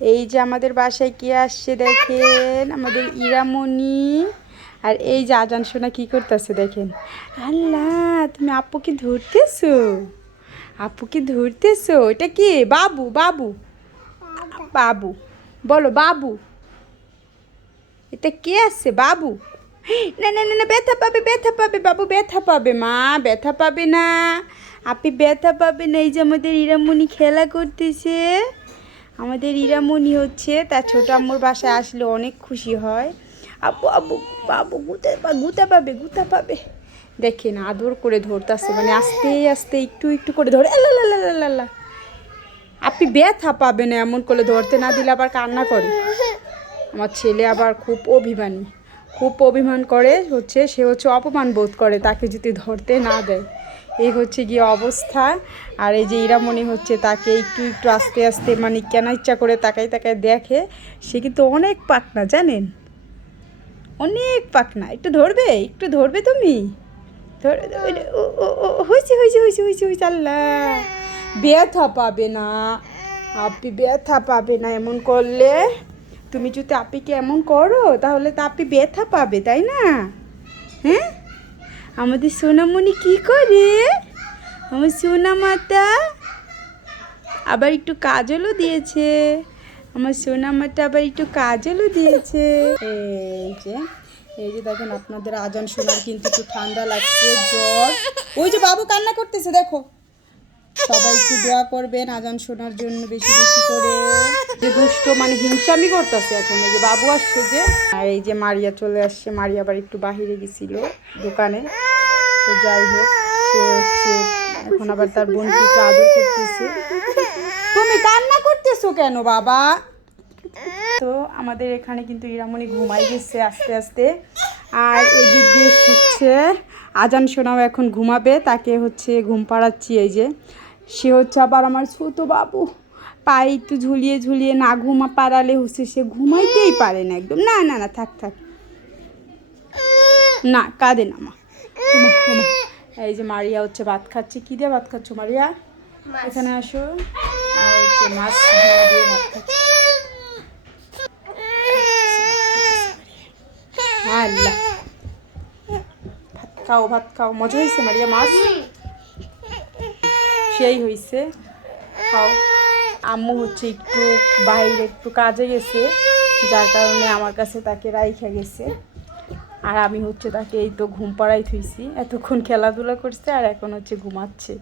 এই যে আমাদের বাসায় কে আসছে দেখেন, আমাদের ইরামণি। আর এই যে আজান সোনা কি করতেছে দেখেন। আল্লাহ, তুমি আপুকে ধরতেছো? আপুকে ধরতেছো? এটা কি? বাবু বাবু বাবু বলো বাবু। এটা কে আসছে? বাবু। না না না না, ব্যথা পাবে ব্যথা পাবে বাবু, ব্যথা পাবে মা, ব্যথা পাবে না। আপনি ব্যথা পাবে না। এই যে আমাদের ইরামণি খেলা করতেছে। আমাদের ইরামণি হচ্ছে তার ছোটো আম্মুর বাসায় আসলে অনেক খুশি হয়। আব্বু আব্বু বাবু গুতা পাবে গুতা পাবে। দেখেন আদর করে ধরতেছে, মানে আস্তে আস্তে একটু একটু করে ধরে। আল্লাহ, আপনি ব্যথা পাবে না এমন করে ধরতে না দিলে আবার কান্না করে। আমার ছেলে আবার খুব অভিমানী, খুব অভিমান করে হচ্ছে, সে হচ্ছে অপমান বোধ করে তাকে যদি ধরতে না দেয়। এই হচ্ছে গিয়ে অবস্থা। আর এই যে ইরামণি হচ্ছে তাকে একটু একটু আস্তে আস্তে মানে কেন ইচ্ছা করে তাকায় তাকায় দেখে। সে কিন্তু অনেক পাকনা জানেন, অনেক পাকনা। একটু ধরবে, একটু ধরবে তুমি। হয়েছে হয়েছে হয়েছে হয়েছে হয়েছে। আল্লাহ, ব্যথা পাবে না আপনি, ব্যথা পাবে না এমন করলে। তুমি যদি আপিকে এমন করো তাহলে তো আপনি ব্যথা পাবে, তাই না? হ্যাঁ, আমাদের সোনামণি কি করে, আমার সোনা মাতা। আবার একটু কাজলও দিয়েছে, আমার সোনা মাতা আবার একটু কাজলও দিয়েছে। এই যে দেখেন, আপনাদের আজান শোনার কিন্তু একটু ঠান্ডা লাগছে, জ্বর। ওই যে বাবু কান্না করতেছে দেখো। সবাই একটু দোয়া করবেন আজান শোনার জন্য বেশি বেশি করে। যে দুষ্ট মানে হিংসামি করতেছে এখন। এই যে বাবু আসছে যে, আর এই যে মারিয়া চলে আসছে। মারিয়া আবার একটু বাহিরে গেছিল দোকানে। তো যাই হোক, সে হচ্ছে এখন আবার তার বোনকে একটু আদর করতেছে। তুমি কান্না করতেছো কেন বাবা? তো আমাদের এখানে কিন্তু ইরামণি ঘুমাই গেছে আস্তে আস্তে। আর এদিক দিয়ে হচ্ছে আজান শোনাও এখন ঘুমাবে, তাকে হচ্ছে ঘুম পাড়াচ্ছি। এই যে সে হচ্ছে আবার আমার ছোটো বাবু, পায়ে একটু ঝুলিয়ে ঝুলিয়ে না ঘুমা পাড়ালে হচ্ছে সে ঘুমাইতেই পারে না একদম। না না না, থাক থাক, না কাঁদে না মা। এই যে মারিয়া হচ্ছে ভাত খাচ্ছে। কী দিয়ে ভাত খাচ্ছ মারিয়া? এখানে আসো। আর এই যে মাছ দিয়ে ভাত খাচ্ছে। আল্লাহ, ভাত খাও ভাত খাও। মজা হয়েছে মারিয়া মাছ? সেই হয়েছে, খাও। আম্মু হচ্ছে একটু বাইরে একটু কাজে গেছে, যার কারণে আমার কাছে তাকে রাইখা গেছে। আর আমি হচ্ছে তাকে এই তো ঘুম পাড়াই থুইছি। এতক্ষণ খেলাধুলা করছে আর এখন হচ্ছে ঘুমাচ্ছে।